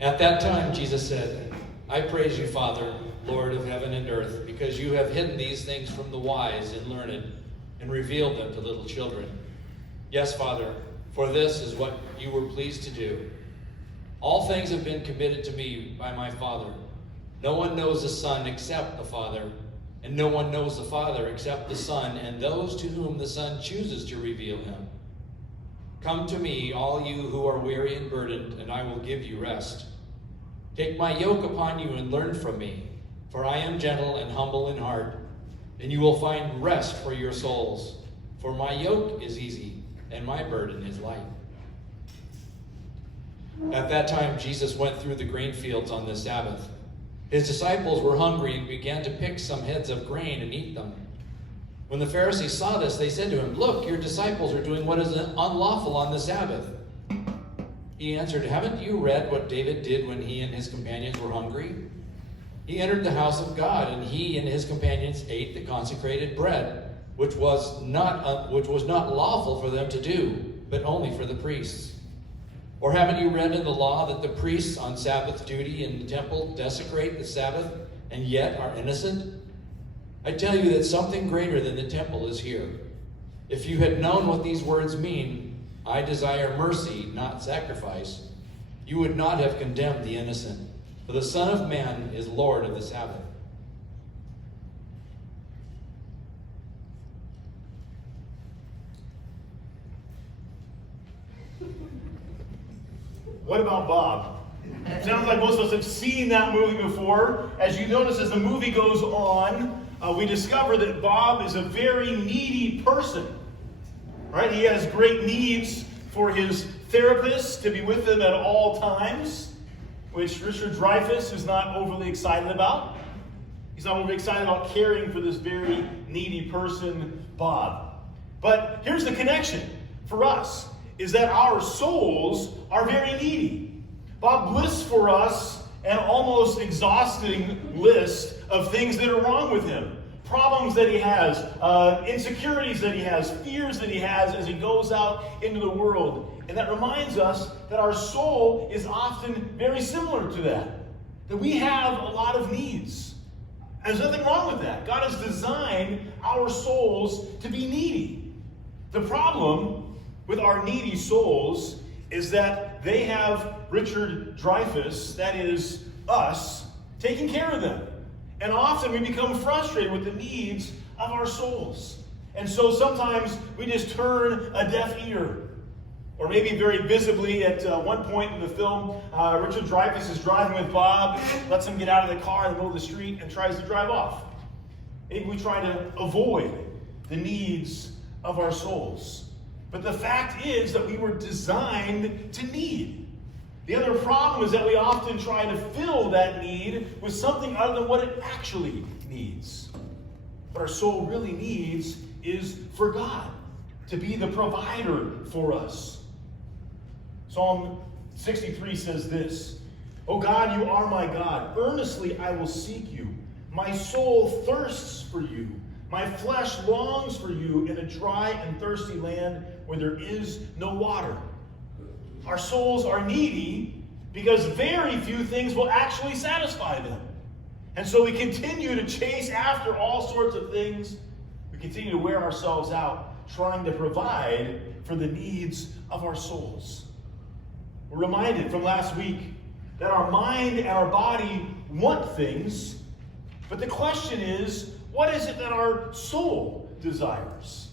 At that time, Jesus said, I praise you, Father, Lord of heaven and earth, because you have hidden these things from the wise and learned and revealed them to little children. Yes, Father, for this is what you were pleased to do. All things have been committed to me by my Father. No one knows the Son except the Father, and no one knows the Father except the Son, and those to whom the Son chooses to reveal him. Come to me, all you who are weary and burdened, and I will give you rest. Take my yoke upon you and learn from me, for I am gentle and humble in heart, and you will find rest for your souls. For my yoke is easy, and my burden is light. At that time, Jesus went through the grain fields on the Sabbath. His disciples were hungry and began to pick some heads of grain and eat them. When the Pharisees saw this, they said to him, Look, your disciples are doing what is unlawful on the Sabbath. He answered, Haven't you read what David did when he and his companions were hungry? He entered the house of God, and he and his companions ate the consecrated bread, which was not lawful for them to do, but only for the priests. Or haven't you read in the law that the priests on Sabbath duty in the temple desecrate the Sabbath and yet are innocent? I tell you that something greater than the temple is here. If you had known what these words mean, I desire mercy, not sacrifice, you would not have condemned the innocent. For the Son of Man is Lord of the Sabbath. What about Bob? Sounds like most of us have seen that movie before. As you notice, as the movie goes on, we discover that Bob is a very needy person. Right? He has great needs for his therapist to be with him at all times, which Richard Dreyfuss is not overly excited about. He's not overly excited about caring for this very needy person, Bob. But here's the connection for us, is that our souls are very needy. Bob lists for us an almost exhausting list of things that are wrong with him. Problems that he has, insecurities that he has, fears that he has as he goes out into the world. And that reminds us that our soul is often very similar to that. That we have a lot of needs. And there's nothing wrong with that. God has designed our souls to be needy. The problem with our needy souls is that they have Richard Dreyfuss, that is us, taking care of them. And often we become frustrated with the needs of our souls. And so sometimes we just turn a deaf ear. Or maybe very visibly at one point in the film, Richard Dreyfuss is driving with Bob, lets him get out of the car in the middle of the street and tries to drive off. Maybe we try to avoid the needs of our souls. But the fact is that we were designed to need. The other problem is that we often try to fill that need with something other than what it actually needs. What our soul really needs is for God to be the provider for us. Psalm 63 says this, O God, you are my God. Earnestly I will seek you. My soul thirsts for you. My flesh longs for you in a dry and thirsty land where there is no water. Our souls are needy because very few things will actually satisfy them. And so we continue to chase after all sorts of things. We continue to wear ourselves out trying to provide for the needs of our souls. We're reminded from last week that our mind and our body want things, but the question is, what is it that our soul desires?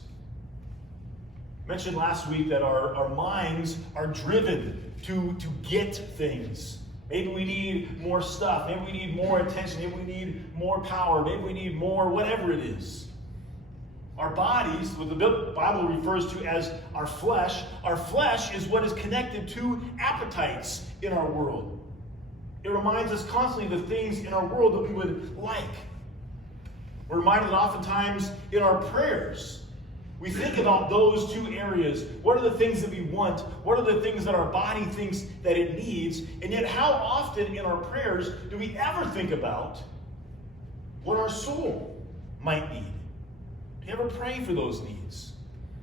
I mentioned last week that our minds are driven to get things. Maybe we need more stuff. Maybe we need more attention. Maybe we need more power. Maybe we need more whatever it is. Our bodies, what the Bible refers to as our flesh is what is connected to appetites in our world. It reminds us constantly of the things in our world that we would like. We're reminded oftentimes in our prayers. We think about those two areas. What are the things that we want? What are the things that our body thinks that it needs? And yet how often in our prayers do we ever think about what our soul might need? Do you ever pray for those needs?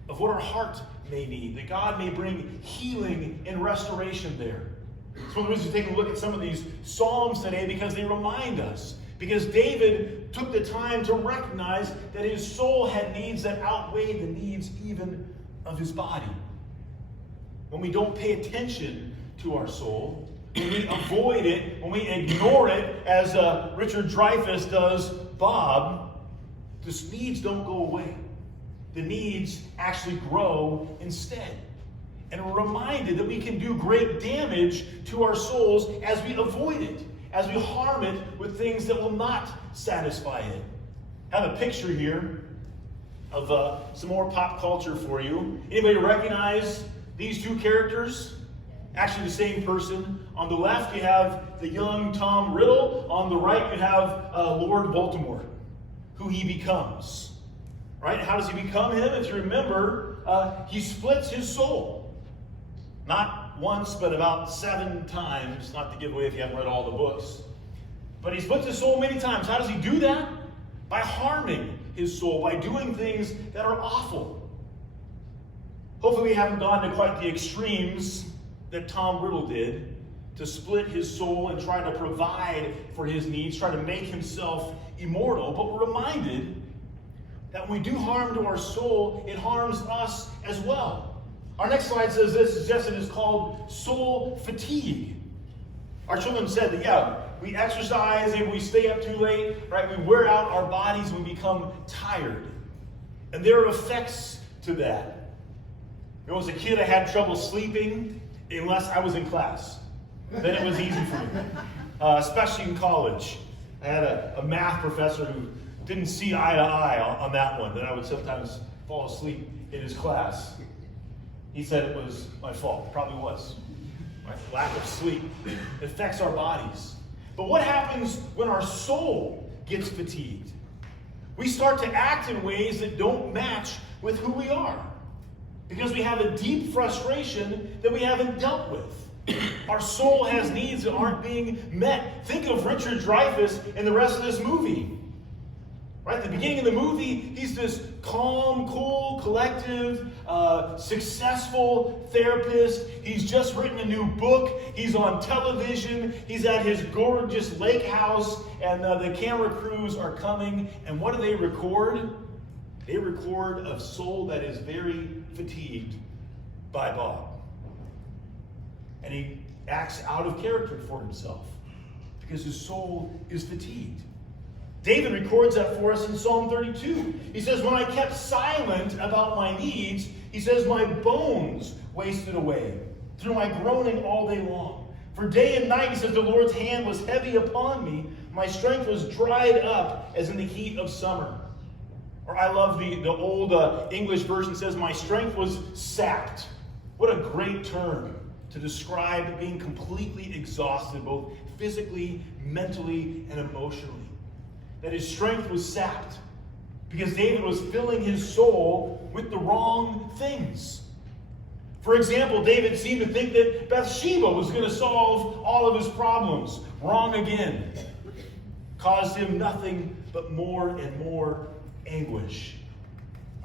Of what our heart may need, that God may bring healing and restoration there. It's one of the reasons we take a look at some of these Psalms today, because they remind us. Because David took the time to recognize that his soul had needs that outweighed the needs even of his body. When we don't pay attention to our soul, when we avoid it, when we ignore it, as Richard Dreyfuss does Bob, the needs don't go away. The needs actually grow instead. And we're reminded that we can do great damage to our souls as we avoid it, as we harm it with things that will not satisfy it. I have a picture here of some more pop culture for you. Anybody recognize these two characters? Actually the same person. On the left you have the young Tom Riddle. On the right you have Lord Voldemort, who he becomes. Right? How does he become him? If you remember, he splits his soul. Not once, but about 7 times. Not to give away if you haven't read all the books. But he splits his soul many times. How does he do that? By harming his soul, by doing things that are awful. Hopefully we haven't gone to quite the extremes that Tom Riddle did, to split his soul and try to provide for his needs, try to make himself immortal. But we're reminded that when we do harm to our soul, it harms us as well. Our next slide says this, suggests it is called soul fatigue. Our children said that, yeah, we exercise, maybe we stay up too late, right? We wear out our bodies and we become tired. And there are effects to that. You know, as a kid, I had trouble sleeping unless I was in class. Then it was easy for me, especially in college. I had a math professor who didn't see eye to eye on that one, that I would sometimes fall asleep in his class. He said it was my fault. It probably was. My lack of sleep. It affects our bodies. But what happens when our soul gets fatigued? We start to act in ways that don't match with who we are, because we have a deep frustration that we haven't dealt with. Our soul has needs that aren't being met. Think of Richard Dreyfuss in the rest of this movie. Right at the beginning of the movie, he's this calm, cool, collective, successful therapist. He's just written a new book. He's on television. He's at his gorgeous lake house, and the camera crews are coming. And what do they record? They record a soul that is very fatigued by Bob. And he acts out of character for himself because his soul is fatigued. David records that for us in Psalm 32. He says, when I kept silent about my needs, he says, my bones wasted away through my groaning all day long. For day and night, he says, the Lord's hand was heavy upon me. My strength was dried up as in the heat of summer. Or I love the old English version says, my strength was sapped. What a great term to describe being completely exhausted, both physically, mentally, and emotionally. That his strength was sapped because David was filling his soul with the wrong things. For example, David seemed to think that Bathsheba was going to solve all of his problems. Wrong again. Caused him nothing but more and more anguish.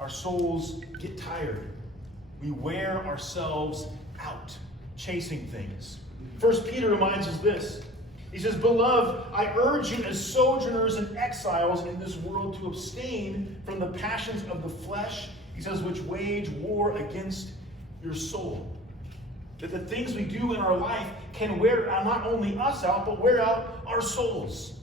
Our souls get tired. We wear ourselves out chasing things. 1 Peter reminds us this. He says, beloved, I urge you as sojourners and exiles in this world to abstain from the passions of the flesh, he says, which wage war against your soul. That the things we do in our life can wear not only us out, but wear out our souls.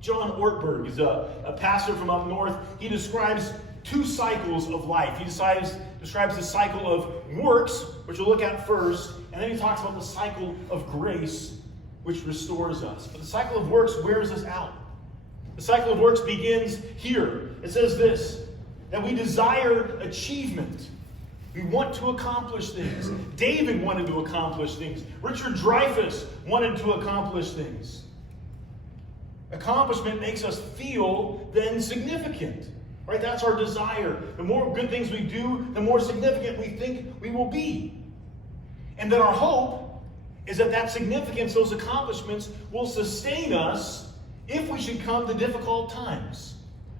John Ortberg is a pastor from up north. He describes 2 cycles of life. He describes the cycle of works, which we'll look at first, and then he talks about the cycle of grace, which restores us. But the cycle of works wears us out. The cycle of works begins here. It says this, that we desire achievement. We want to accomplish things. David wanted to accomplish things. Richard Dreyfuss wanted to accomplish things. Accomplishment makes us feel then significant. Right? That's our desire. The more good things we do, the more significant we think we will be. And then our hope is that significance, those accomplishments, will sustain us if we should come to difficult times.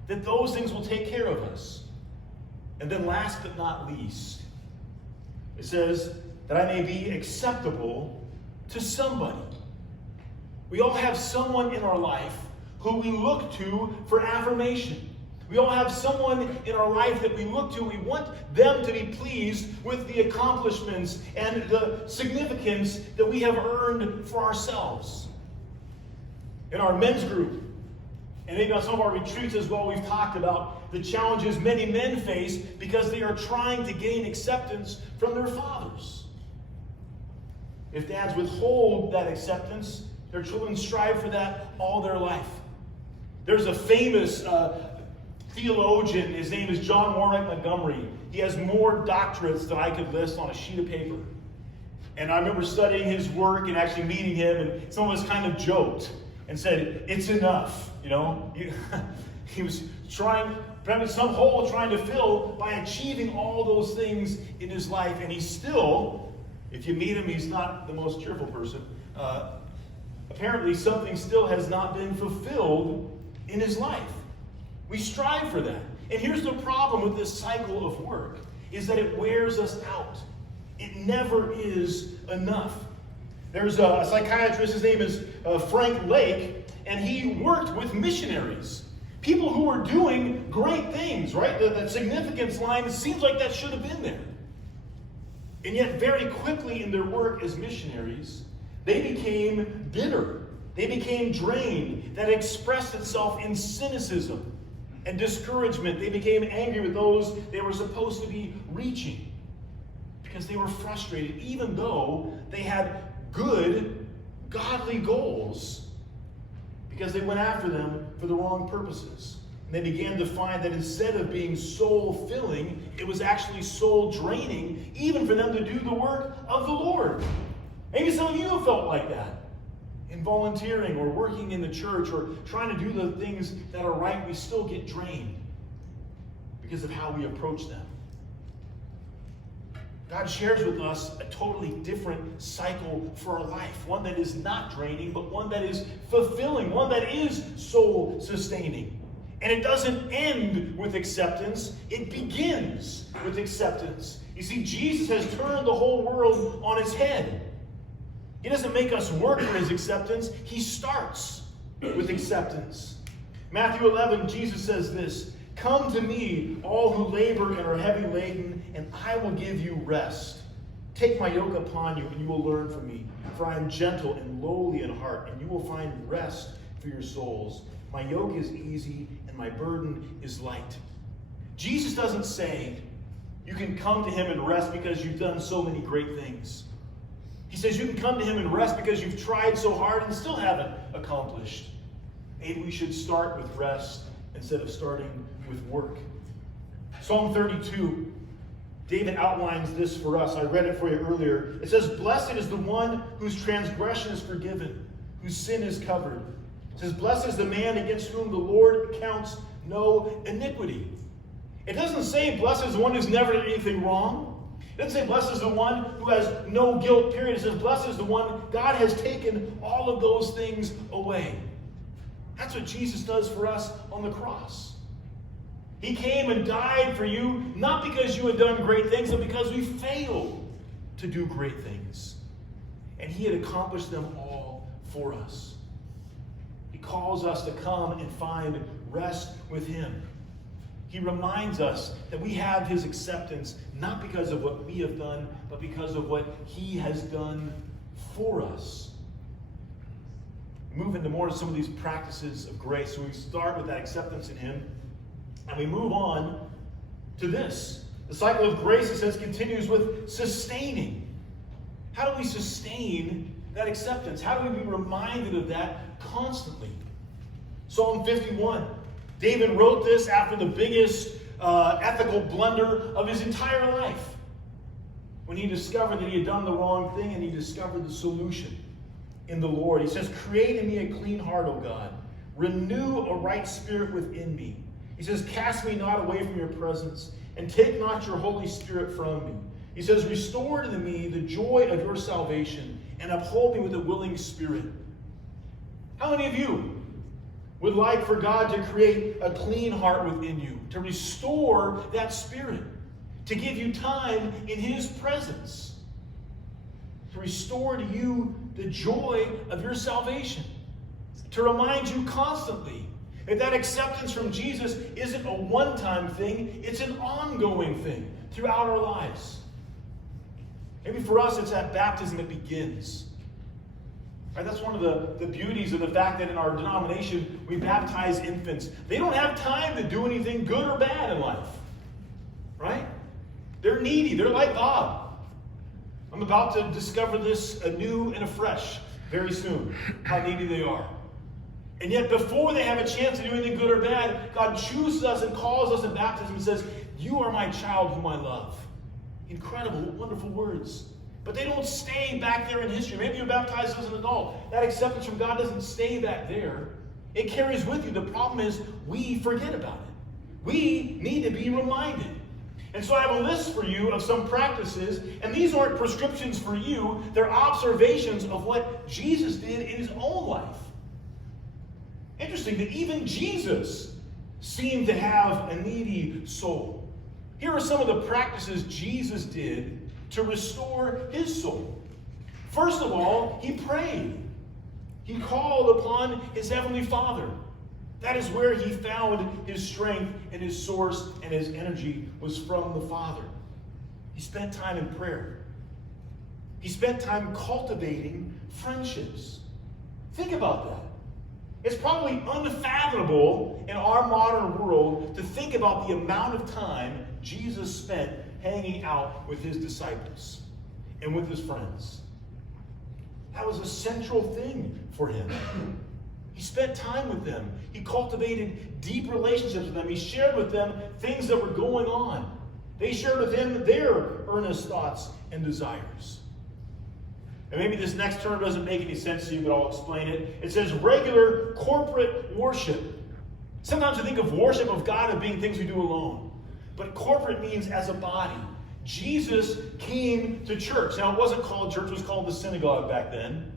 That those things will take care of us. And then last but not least, it says that I may be acceptable to somebody. We all have someone in our life who we look to for affirmation. We all have someone in our life that we look to. We want them to be pleased with the accomplishments and the significance that we have earned for ourselves. In our men's group, and maybe on some of our retreats as well, we've talked about the challenges many men face because they are trying to gain acceptance from their fathers. If dads withhold that acceptance, their children strive for that all their life. There's a famous theologian, his name is John Warwick Montgomery. He has more doctorates than I could list on a sheet of paper. And I remember studying his work and actually meeting him, and some of us kind of joked and said, it's enough, you know. He was trying to fill by achieving all those things in his life. And he's still, if you meet him, he's not the most cheerful person. Apparently something still has not been fulfilled in his life. We strive for that. And here's the problem with this cycle of work, is that it wears us out. It never is enough. There's a psychiatrist, his name is Frank Lake, and he worked with missionaries. People who were doing great things, right? That significance line, it seems like that should have been there. And yet very quickly in their work as missionaries, they became bitter. They became drained. That expressed itself in cynicism and discouragement. They became angry with those they were supposed to be reaching because they were frustrated, even though they had good, godly goals, because they went after them for the wrong purposes. And they began to find that instead of being soul-filling, it was actually soul-draining, even for them to do the work of the Lord. Maybe some of you have felt like that in volunteering or working in the church or trying to do the things that are right. We still get drained because of how we approach them. God shares with us a totally different cycle for our life. One that is not draining, but one that is fulfilling. One that is soul-sustaining. And it doesn't end with acceptance. It begins with acceptance. You see, Jesus has turned the whole world on its head. He doesn't make us work for his acceptance. He starts with acceptance. Matthew 11, Jesus says this, "Come to me, all who labor and are heavy laden, and I will give you rest. Take my yoke upon you, and you will learn from me. For I am gentle and lowly in heart, and you will find rest for your souls. My yoke is easy, and my burden is light." Jesus doesn't say you can come to him and rest because you've done so many great things. He says you can come to him and rest because you've tried so hard and still haven't accomplished. Maybe we should start with rest instead of starting with work. Psalm 32, David outlines this for us. I read it for you earlier. It says, "Blessed is the one whose transgression is forgiven, whose sin is covered." It says, "Blessed is the man against whom the Lord counts no iniquity." It doesn't say blessed is the one who's never done anything wrong. It doesn't say blessed is the one who has no guilt, period. It says blessed is the one God has taken all of those things away. That's what Jesus does for us on the cross. He came and died for you, not because you had done great things, but because we failed to do great things. And he had accomplished them all for us. He calls us to come and find rest with him. He reminds us that we have his acceptance, not because of what we have done, but because of what he has done for us. We move into more of some of these practices of grace. So we start with that acceptance in him, and we move on to this. The cycle of grace, it says, continues with sustaining. How do we sustain that acceptance? How do we be reminded of that constantly? Psalm 51. David wrote this after the biggest ethical blunder of his entire life, when he discovered that he had done the wrong thing and he discovered the solution in the Lord. He says, "Create in me a clean heart, O God. Renew a right spirit within me." He says, "Cast me not away from your presence, and take not your Holy Spirit from me." He says, "Restore to me the joy of your salvation, and uphold me with a willing spirit." How many of you would like for God to create a clean heart within you, to restore that spirit, to give you time in his presence? to restore to you the joy of your salvation, to remind you constantly that acceptance from Jesus isn't a one-time thing, it's an ongoing thing throughout our lives. Maybe for us, it's at baptism it begins. Right? That's one of the beauties of the fact that in our denomination, we baptize infants. They don't have time to do anything good or bad in life. Right? They're needy. They're like God. I'm about to discover this anew and afresh very soon, how needy they are. And yet before they have a chance to do anything good or bad, God chooses us and calls us in baptism and says, "You are my child whom I love." Incredible, wonderful words. But they don't stay back there in history. Maybe you're baptized as an adult. That acceptance from God doesn't stay back there. It carries with you. The problem is we forget about it. We need to be reminded. And so I have a list for you of some practices, and these aren't prescriptions for you. They're observations of what Jesus did in his own life. Interesting that even Jesus seemed to have a needy soul. Here are some of the practices Jesus did to restore his soul. First of all, he prayed. He called upon his heavenly Father. That is where he found his strength and his source and his energy was from the Father. He spent time in prayer. He spent time cultivating friendships. Think about that. It's probably unfathomable in our modern world to think about the amount of time Jesus spent hanging out with his disciples and with his friends. That was a central thing for him. He spent time with them. He cultivated deep relationships with them. He shared with them things that were going on. They shared with him their earnest thoughts and desires. And maybe this next term doesn't make any sense to you, but I'll explain it. It says regular corporate worship. Sometimes we think of worship of God as being things we do alone. But corporate means as a body. Jesus came to church. Now, it wasn't called church, it was called the synagogue back then.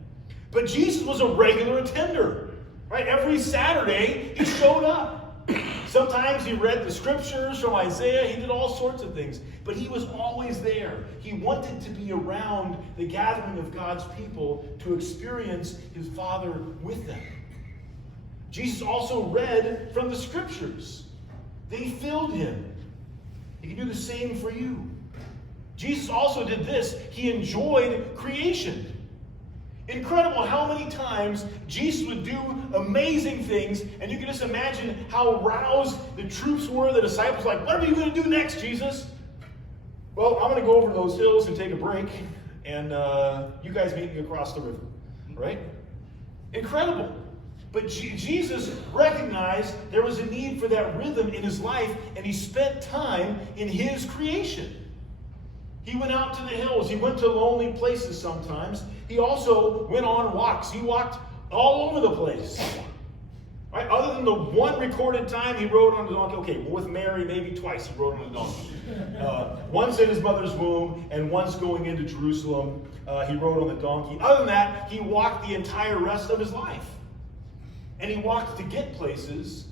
But Jesus was a regular attender. Right? Every Saturday, he showed up. Sometimes he read the scriptures from Isaiah. He did all sorts of things. But he was always there. He wanted to be around the gathering of God's people to experience his Father with them. Jesus also read from the scriptures. They filled him. He can do the same for you. Jesus also did this. He enjoyed creation. Incredible how many times Jesus would do amazing things, and you can just imagine how roused the troops were, the disciples, like, what are you going to do next, Jesus? Well, I'm going to go over to those hills and take a break, and you guys meet me across the river, right? Incredible. But Jesus recognized there was a need for that rhythm in his life, and he spent time in his creation. He went out to the hills. He went to lonely places sometimes. He also went on walks. He walked all over the place. Right? Other than the one recorded time he rode on a donkey. Okay, with Mary, maybe twice he rode on a donkey. Once in his mother's womb, and once going into Jerusalem, he rode on the donkey. Other than that, he walked the entire rest of his life. And he walked to get places,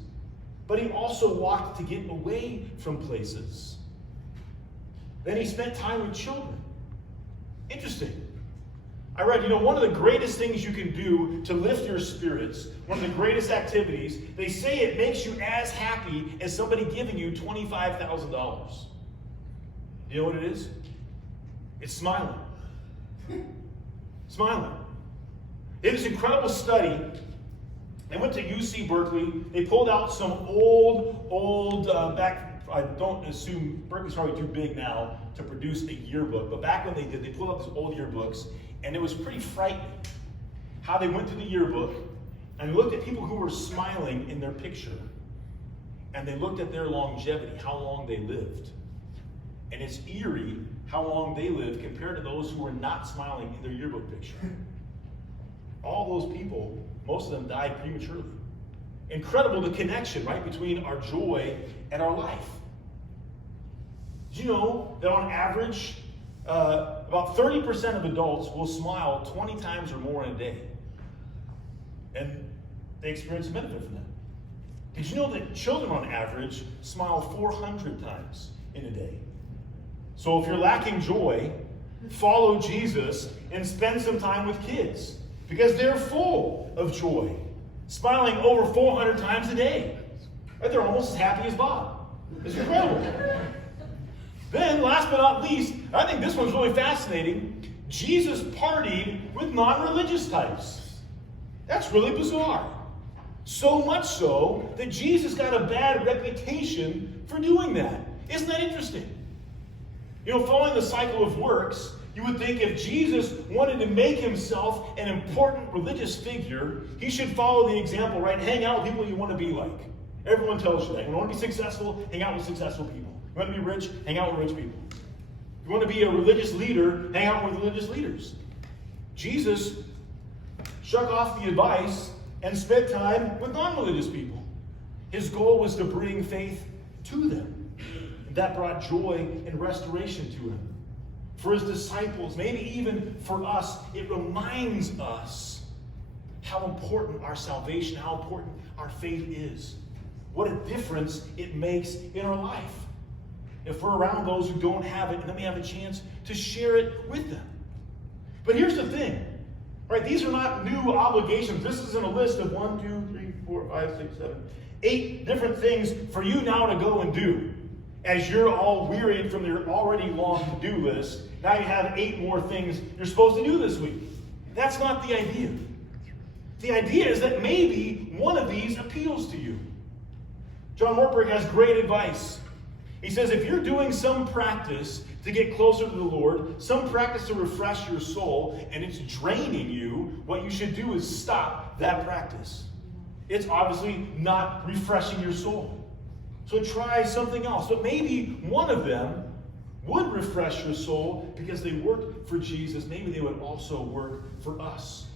but he also walked to get away from places. Then he spent time with children. Interesting. I read, one of the greatest things you can do to lift your spirits, one of the greatest activities, they say it makes you as happy as somebody giving you $25,000. You know what it is? It's smiling. Smiling. They did this incredible study. They went to UC Berkeley. They pulled out some old back. I don't assume Berkeley's probably too big now to produce a yearbook, but back when they did, they pulled out these old yearbooks, and it was pretty frightening how they went through the yearbook and looked at people who were smiling in their picture, and they looked at their longevity, how long they lived. And it's eerie how long they lived compared to those who were not smiling in their yearbook picture. All those people, most of them died prematurely. Incredible the connection, right, between our joy and our life. Do you know that on average, about 30% of adults will smile 20 times or more in a day? And they experience benefit from that. Did you know that children on average smile 400 times in a day? So if you're lacking joy, follow Jesus and spend some time with kids because they're full of joy, smiling over 400 times a day. Right? They're almost as happy as Bob. It's incredible. Then, last but not least, I think this one's really fascinating. Jesus partied with non-religious types. That's really bizarre. So much so that Jesus got a bad reputation for doing that. Isn't that interesting? You know, following the cycle of works, you would think if Jesus wanted to make himself an important religious figure, he should follow the example, right? Hang out with people you want to be like. Everyone tells you that. You want to be successful, hang out with successful people. You want to be rich, hang out with rich people. You want to be a religious leader, hang out with religious leaders. Jesus shook off the advice and spent time with non-religious people. His goal was to bring faith to them. And that brought joy and restoration to him. For his disciples, maybe even for us, it reminds us how important our salvation, how important our faith is. What a difference it makes in our life. If we're around those who don't have it, and then we have a chance to share it with them. But here's the thing, right? These are not new obligations. This isn't a list of 1, 2, 3, 4, 5, 6, 7, 8 different things for you now to go and do. As you're all wearied from your already long to-do list, now you have 8 more things you're supposed to do this week. That's not the idea. The idea is that maybe one of these appeals to you. John Wartburg has great advice. He says if you're doing some practice to get closer to the Lord, some practice to refresh your soul, and it's draining you, what you should do is stop that practice. It's obviously not refreshing your soul. So try something else. But maybe one of them would refresh your soul because they worked for Jesus. Maybe they would also work for us.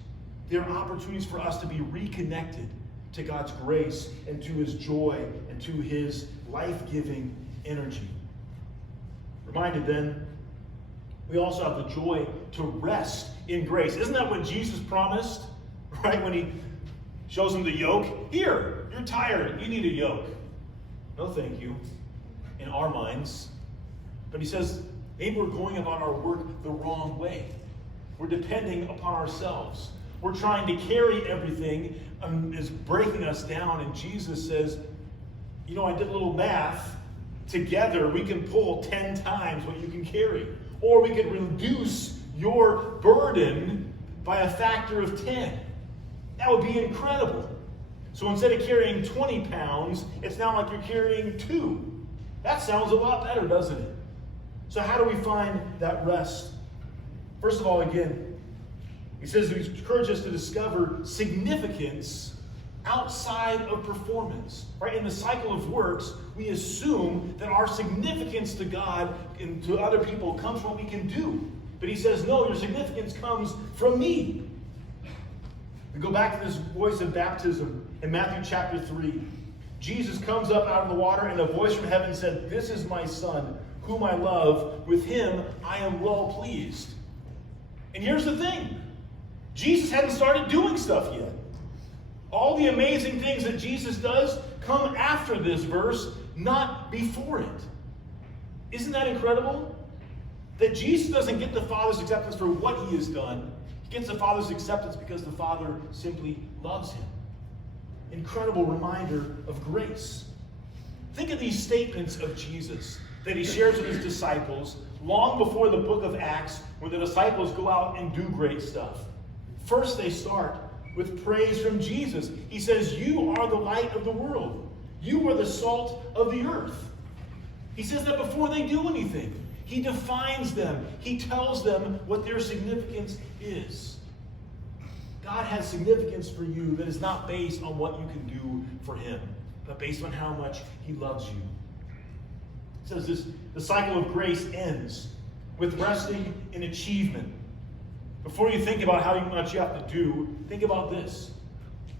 There are opportunities for us to be reconnected to God's grace and to his joy and to his life-giving energy. Reminded then, we also have the joy to rest in grace. Isn't that what Jesus promised? Right? When he shows them the yoke. Here, you're tired. You need a yoke. No, thank you. In our minds. But he says, maybe we're going about our work the wrong way. We're depending upon ourselves. We're trying to carry everything is breaking us down. And Jesus says, you know, I did a little math. Together, we can pull 10 times what you can carry. Or we could reduce your burden by a factor of 10. That would be incredible. So instead of carrying 20 pounds, it's now like you're carrying 2. That sounds a lot better, doesn't it? So how do we find that rest? First of all, again, he says he encourages us to discover significance outside of performance. Right? In the cycle of works, we assume that our significance to God and to other people comes from what we can do. But he says, no, your significance comes from me. We go back to this voice of baptism in Matthew chapter 3. Jesus comes up out of the water, and a voice from heaven said, "This is my Son, whom I love. With him I am well pleased." And here's the thing. Jesus hadn't started doing stuff yet. All the amazing things that Jesus does come after this verse, not before it. Isn't that incredible? That Jesus doesn't get the Father's acceptance for what he has done. He gets the Father's acceptance because the Father simply loves him. Incredible reminder of grace. Think of these statements of Jesus that he shares with his disciples long before the book of Acts, when the disciples go out and do great stuff. First, they start with praise from Jesus. He says, "You are the light of the world. You are the salt of the earth." He says that before they do anything. He defines them. He tells them what their significance is. God has significance for you that is not based on what you can do for him, but based on how much he loves you. It says this: the cycle of grace ends with resting in achievement. Before you think about how much you have to do, think about this.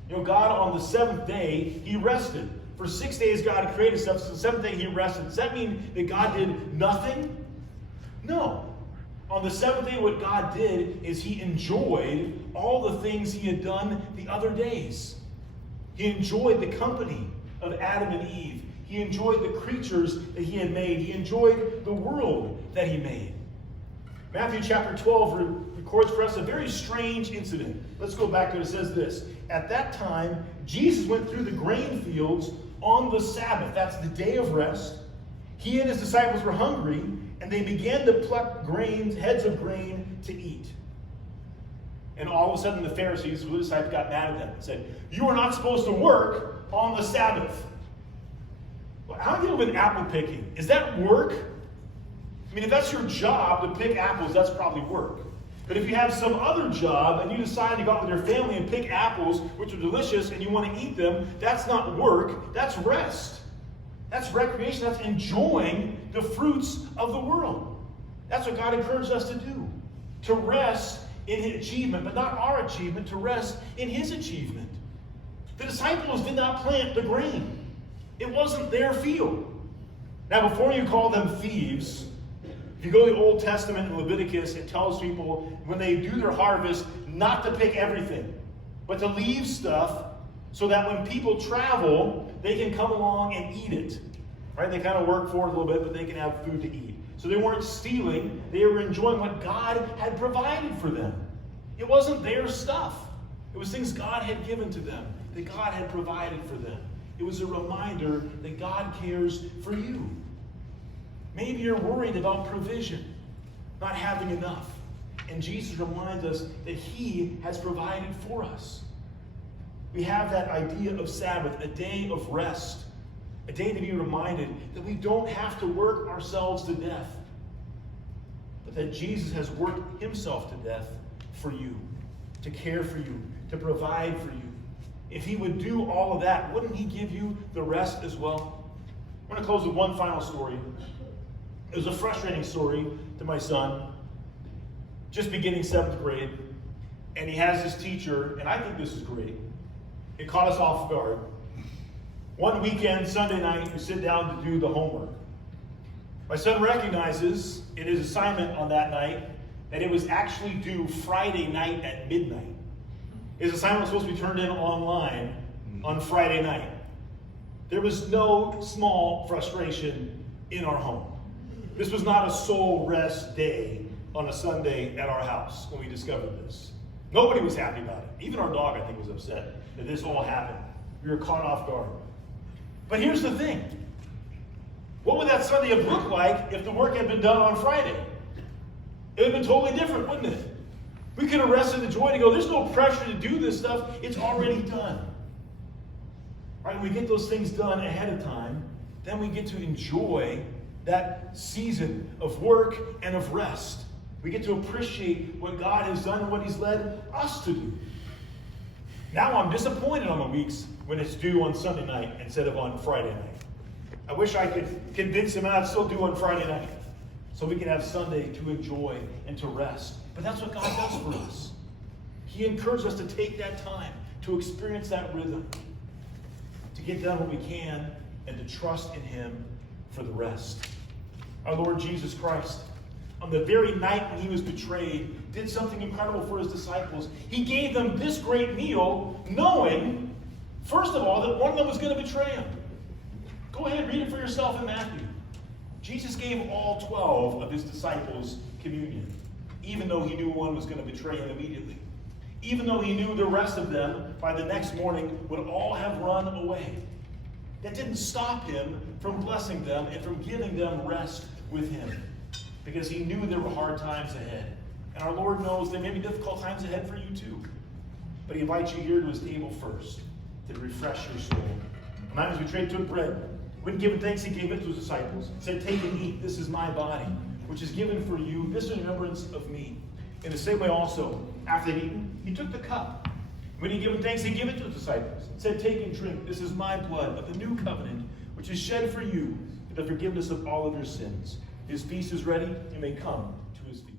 You know, God on the 7th day, he rested. For 6 days God created stuff, so the 7th day he rested. Does that mean that God did nothing? No. On the 7th day, what God did is he enjoyed all the things he had done the other days. He enjoyed the company of Adam and Eve. He enjoyed the creatures that he had made. He enjoyed the world that he made. Matthew chapter 12 records for us a very strange incident. Let's go back to it. It says this. At that time, Jesus went through the grain fields on the Sabbath. That's the day of rest. He and his disciples were hungry, and they began to pluck heads of grain to eat. And all of a sudden the Pharisees, who the disciples, got mad at them and said, "You are not supposed to work on the Sabbath." Well, how do you deal with apple picking? Is that work? I mean, if that's your job to pick apples, that's probably work. But if you have some other job and you decide to go out with your family and pick apples, which are delicious, and you want to eat them, that's not work, that's rest. That's recreation, that's enjoying the fruits of the world. That's what God encouraged us to do. To rest in His achievement, but not our achievement, to rest in His achievement. The disciples did not plant the grain. It wasn't their field. Now, before you call them thieves, if you go to the Old Testament in Leviticus, it tells people when they do their harvest not to pick everything, but to leave stuff so that when people travel, they can come along and eat it. Right? They kind of work for it a little bit, but they can have food to eat. So they weren't stealing, they were enjoying what God had provided for them. It wasn't their stuff. It was things God had given to them, that God had provided for them. It was a reminder that God cares for you. Maybe you're worried about provision, not having enough. And Jesus reminds us that He has provided for us. We have that idea of Sabbath, a day of rest, a day to be reminded that we don't have to work ourselves to death, but that Jesus has worked Himself to death for you, to care for you, to provide for you. If He would do all of that, wouldn't He give you the rest as well? I'm going to close with one final story. It was a frustrating story to my son, just beginning 7th grade, and he has this teacher, and I think this is great. It caught us off guard. One weekend, Sunday night, we sit down to do the homework. My son recognizes in his assignment on that night that it was actually due Friday night at midnight. His assignment was supposed to be turned in online on Friday night. There was no small frustration in our home. This was not a soul rest day on a Sunday at our house when we discovered this. Nobody was happy about it. Even our dog, I think, was upset that this all happened. We were caught off guard. But here's the thing. What would that Sunday have looked like if the work had been done on Friday? It would have been totally different, wouldn't it? We could have rested the joy to go, there's no pressure to do this stuff. It's already done. Right? When we get those things done ahead of time, then we get to enjoy that season of work and of rest. We get to appreciate what God has done and what He's led us to do. Now I'm disappointed on the weeks when it's due on Sunday night instead of on Friday night. I wish I could convince Him I'd still do on Friday night so we can have Sunday to enjoy and to rest. But that's what God does for us. He encourages us to take that time, to experience that rhythm, to get done what we can, and to trust in Him for the rest. Our Lord Jesus Christ, on the very night when He was betrayed, did something incredible for His disciples. He gave them this great meal, knowing, first of all, that one of them was going to betray Him. Go ahead, read it for yourself in Matthew. Jesus gave all 12 of His disciples communion, even though He knew one was going to betray Him immediately. Even though He knew the rest of them, by the next morning, would all have run away. That didn't stop Him from blessing them and from giving them rest with Him, because He knew there were hard times ahead. And our Lord knows there may be difficult times ahead for you too. But He invites you here to His table first to refresh your soul. And as we trade took bread, when given thanks, He gave it to His disciples. He said, "Take and eat. This is my body, which is given for you. This in remembrance of me." In the same way also, after they'd eaten, He took the cup. When He given thanks, He gave it to His disciples. He said, "Take and drink. This is my blood of the new covenant, which is shed for you for the forgiveness of all of your sins." His feast is ready. You may come to His feast.